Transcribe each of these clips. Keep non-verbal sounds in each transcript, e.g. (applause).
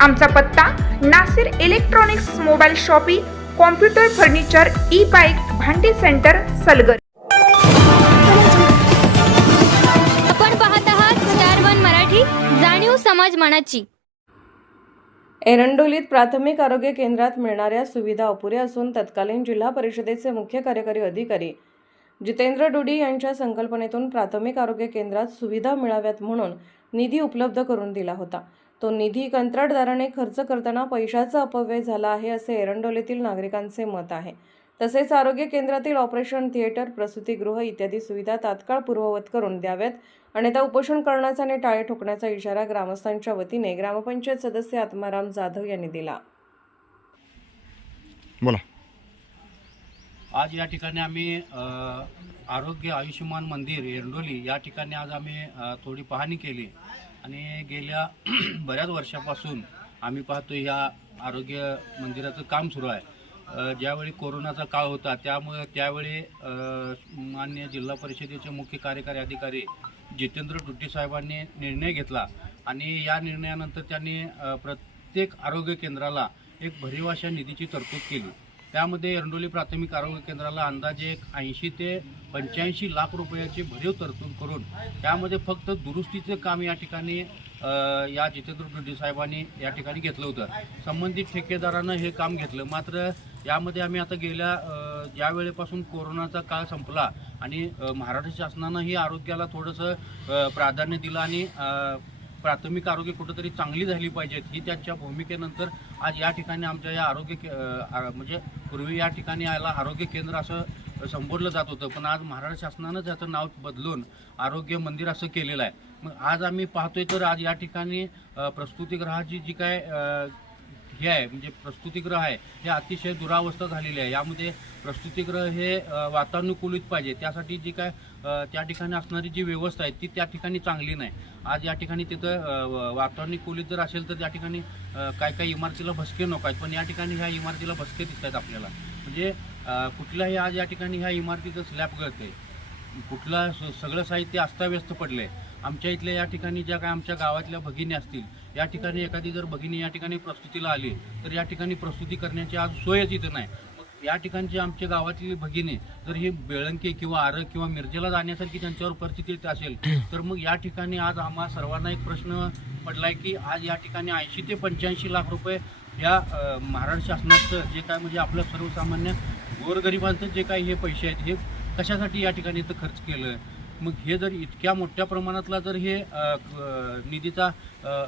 आमचा पत्ता Nasir electronics mobile shoppe computer furniture E bike भांडी सेंटर सलगर. आपण पाहत आहात स्टार वन मराठी जाणीव समाज मनाची. एरंडोलीत प्राथमिक आरोग्य केंद्रात मिळणाऱ्या सुविधा अपुऱ्या असून तत्कालीन जिल्हा परिषदेचे मुख्य कार्यकारी अधिकारी जितेंद्र डुडी यांच्या संकल्पनेतून प्राथमिक आरोग्य केंद्रात सुविधा मिळाव्यात म्हणून निधी उपलब्ध करून दिला होता. तो निधी कंत्राटदाराने खर्च करताना पैशाचा अपव्यय झाला आहे असे एरंडोलीतील नागरिकांचे मत आहे. तसेच आरोग्य केंद्रातील ऑपरेशन थिएटर प्रसूतीगृह इत्यादी सुविधा तात्काळ पूर्ववत करून द्याव्यात अन्यथा उपोषण करण्याचा आणि टाळे ठोकण्याचा इशारा ग्रामस्थांच्या वतीने ग्रामपंचायत सदस्य आत्माराम जाधव यांनी दिला. बोला. आज या ठिकाणी आम्ही आरोग्य आयुष्यमान मंदिर एरंडोली या ठिकाणी आज आम्ही थोडी पाहणी केली. आणि गेल्या (clears throat) बऱ्याच वर्षापासून आम्ही पाहतो ह्या आरोग्य मंदिराचं काम सुरू आहे. ज्यावेळी कोरोनाचा काळ होता त्यामुळे त्यावेळी मान्य जिल्हा परिषदेचे मुख्य कार्यकारी अधिकारी जितेंद्र डुट्टी साहेबांनी निर्णय घेतला आणि या निर्णयानंतर त्यांनी प्रत्येक आरोग्य केंद्राला एक भरीव अशा निधीची तरतूद केली. त्यामध्ये एरंडोली प्राथमिक आरोग्य केंद्राला अंदाजे एक ऐंशी ते पंच्याऐंशी लाख रुपयाची भरीव तरतूद करून त्यामध्ये फक्त दुरुस्तीचं काम या ठिकाणी या जितेंद्र रेड्डी साहेबांनी या ठिकाणी घेतलं होतं. संबंधित ठेकेदारानं हे काम घेतलं. मात्र यामध्ये आम्ही आता गेल्या ज्या वेळेपासून कोरोनाचा काळ संपला आणि महाराष्ट्र शासनानंही आरोग्याला थोडंसं प्राधान्य दिलं आणि प्राथमिक आरोग्य कुठंतरी चांगली झाली पाहिजेत ही त्यांच्या भूमिकेनंतर आज या ठिकाणी आमच्या या आरोग्य के- म्हणजे पूर्वी या ठिकाणी याला आरोग्य केंद्र असं संबोधलं जात होतं. पण आज महाराष्ट्र शासनानंच त्याचं नाव बदलून आरोग्य मंदिर असं केलेलं आहे. मग आज आम्ही पाहतोय तर आज या ठिकाणी प्रस्तुतीगृहाची जी काय हे आहे म्हणजे प्रस्तुतीगृह आहे हे अतिशय दुरावस्था झालेली आहे. यामध्ये प्रस्तुतीग्रह हे वातानुकूलित पाहिजे. त्यासाठी जी काय त्या ठिकाणी असणारी जी व्यवस्था आहे ती त्या ठिकाणी चांगली नाही. आज या ठिकाणी तिथं वातावरणिक खोलीत जर असेल तर त्या ठिकाणी काय काय इमारतीला भसके नको आहेत. पण या ठिकाणी ह्या इमारतीला भसके दिसत आहेत आपल्याला. म्हणजे कुठल्याही आज या ठिकाणी ह्या इमारतीचं स्लॅब गळते कुठला सगळं साहित्य अस्ताव्यस्त पडले आमच्या इथल्या या ठिकाणी ज्या काय आमच्या गावातल्या भगिनी असतील या ठिकाणी एखादी जर भगिनी या ठिकाणी प्रस्तुतीला आली तर या ठिकाणी प्रस्तुती करण्याची आज सोयच इथं नाही. या ठिकाणची आमच्या गावातली भगिनी जर ही बेळंकी किंवा आरग किंवा मिरजेला जाण्यासारखी त्यांच्यावर परिस्थिती असेल (clears throat) तर मग या ठिकाणी आज आम्हा सर्वांना एक प्रश्न पडलाय की आज या ठिकाणी ऐंशी ते पंच्याऐंशी लाख रुपये या महाराष्ट्र शासनाचं जे काय म्हणजे आपलं सर्वसामान्य गोरगरिबांचं जे काही हे पैसे आहेत हे कशासाठी या ठिकाणी इथं खर्च केलं मग हे जर इतक्या मोठ्या प्रमाणातला जर हे निधीचा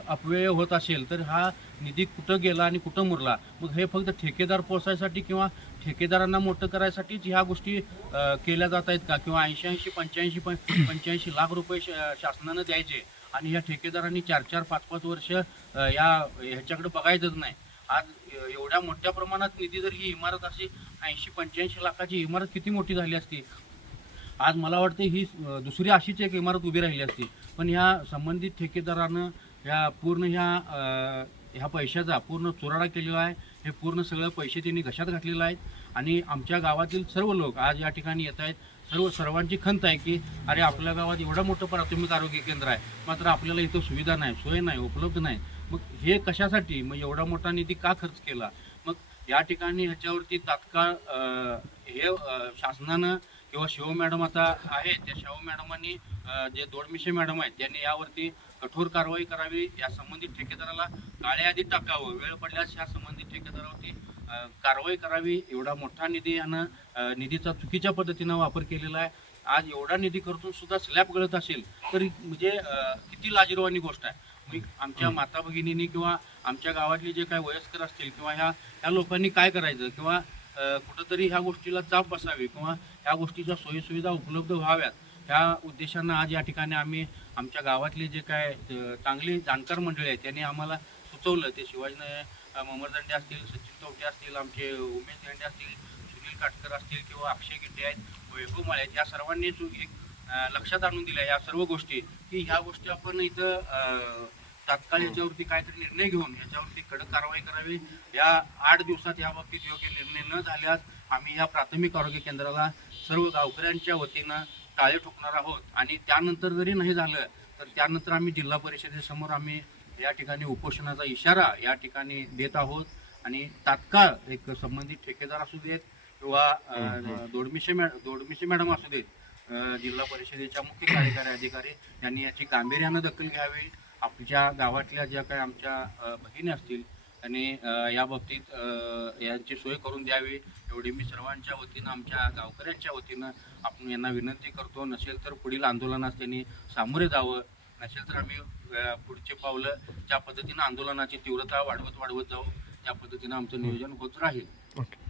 अपव्यय होत असेल तर हा निधी कुठं गेला आणि कुठं मुरला? मग हे फक्त ठेकेदार पोसायसाठी किंवा ठेकेदारांना मोठं करायसाठीच ह्या गोष्टी केल्या जात आहेत का? किंवा ऐंशी ऐंशी पंच्याऐंशी पंच्याऐंशी लाख रुपये शासनानं द्यायचे आणि या ठेकेदारांनी चार चार पाच पाच वर्ष या ह्याच्याकडे बघायचंच नाही. आज एवढ्या मोठ्या प्रमाणात निधी जर ही इमारत अशी ऐंशी पंच्याऐंशी लाखाची इमारत किती मोठी झाली असती? आज मला वाटते ही दुसरी अशीच एक इमारत उभी राहिली असती. पण ह्या संबंधित ठेकेदारानं ह्या पूर्ण ह्या ह्या पैशाचा पूर्ण चुराडा केलेला आहे. हे पूर्ण सगळं पैसे त्यांनी घशात घातलेलं आहेत. आणि आमच्या गावातील सर्व लोक आज या ठिकाणी येत आहेत. सर्व सर्वांची खंत आहे की अरे आपल्या गावात एवढं मोठं प्राथमिक आरोग्य केंद्र आहे. मात्र आपल्याला इथं सुविधा नाही सोय नाही उपलब्ध नाही. मग हे कशासाठी? मग एवढा मोठा निधी का खर्च केला? मग या ठिकाणी ह्याच्यावरती तात्काळ हे शासनानं किंवा शिव मॅडम आता आहेत त्या शिव मॅडमांनी जे दोडमिशे मॅडम आहेत त्यांनी यावरती कठोर कारवाई करावी या संबंधित ठेकेदाराला काळ्या यादीत टाकावं. वेळ पडल्यास या संबंधित ठेकेदारावरती कारवाई करावी. एवढा मोठा निधी यानं निधीचा चुकीच्या पद्धतीनं वापर केलेला आहे. आज एवढा निधी खर्चून सुद्धा स्लॅब गळत असेल तर म्हणजे किती लाजिरवाणी गोष्ट आहे. मग आमच्या माता भगिनींनी किंवा आमच्या गावातले जे काही वयस्कर असतील किंवा ह्या ह्या लोकांनी काय करायचं? किंवा कुठंतरी ह्या गोष्टीला चाप बसावी किंवा ह्या गोष्टीच्या सोयीसुविधा उपलब्ध व्हाव्यात. ह्या उद्देशानं आज या ठिकाणी आम्ही आमच्या गावातले जे काय चांगली जाणकार मंडळी आहेत त्यांनी आम्हाला सुचवलं. ते शिवाजी ममरदंडे असतील सचिन चौटे असतील आमचे उमेश दंडे असतील सुनील काटकर असतील किंवा अक्षय गिड्डे आहेत वैभव माळे आहेत या सर्वांनी एक लक्षात आणून दिल्या या सर्व गोष्टी की ह्या गोष्टी आपण इथं तात्काळ याच्यावरती काहीतरी निर्णय घेऊन याच्यावरती कडक कारवाई करावी. या आठ दिवसात या बाबतीत योग्य निर्णय न झाल्यास आम्ही या प्राथमिक आरोग्य केंद्राला सर्व गावकऱ्यांच्या वतीनं टाळे ठोकणार आहोत. आणि त्यानंतर जरी नाही झालं तर त्यानंतर आम्ही जिल्हा परिषदेसमोर आम्ही या ठिकाणी उपोषणाचा इशारा या ठिकाणी देत आहोत. आणि तात्काळ एक संबंधित ठेकेदार असू देत किंवा दोडमिशे मॅ दोडमिशे मॅडम असू देत जिल्हा परिषदेच्या मुख्य कार्यकारी अधिकारी यांनी याची गांभीर्यानं दखल घ्यावी. आपल्या गावातल्या ज्या काही आमच्या बहिणी भगिनी असतील त्यांनी याबाबतीत या बाबतीत यांची सोय करून द्यावी एवढी मी सर्वांच्या वतीनं आमच्या गावकऱ्यांच्या वतीनं आपण यांना विनंती करतो. नसेल तर पुढील आंदोलनास त्यांनी सामोरे जावं. नसेल तर आम्ही पुढचे पावलं ज्या पद्धतीनं आंदोलनाची तीव्रता वाढवत वाढवत जाऊ त्या पद्धतीनं आमचं नियोजन होत राहील. ओके.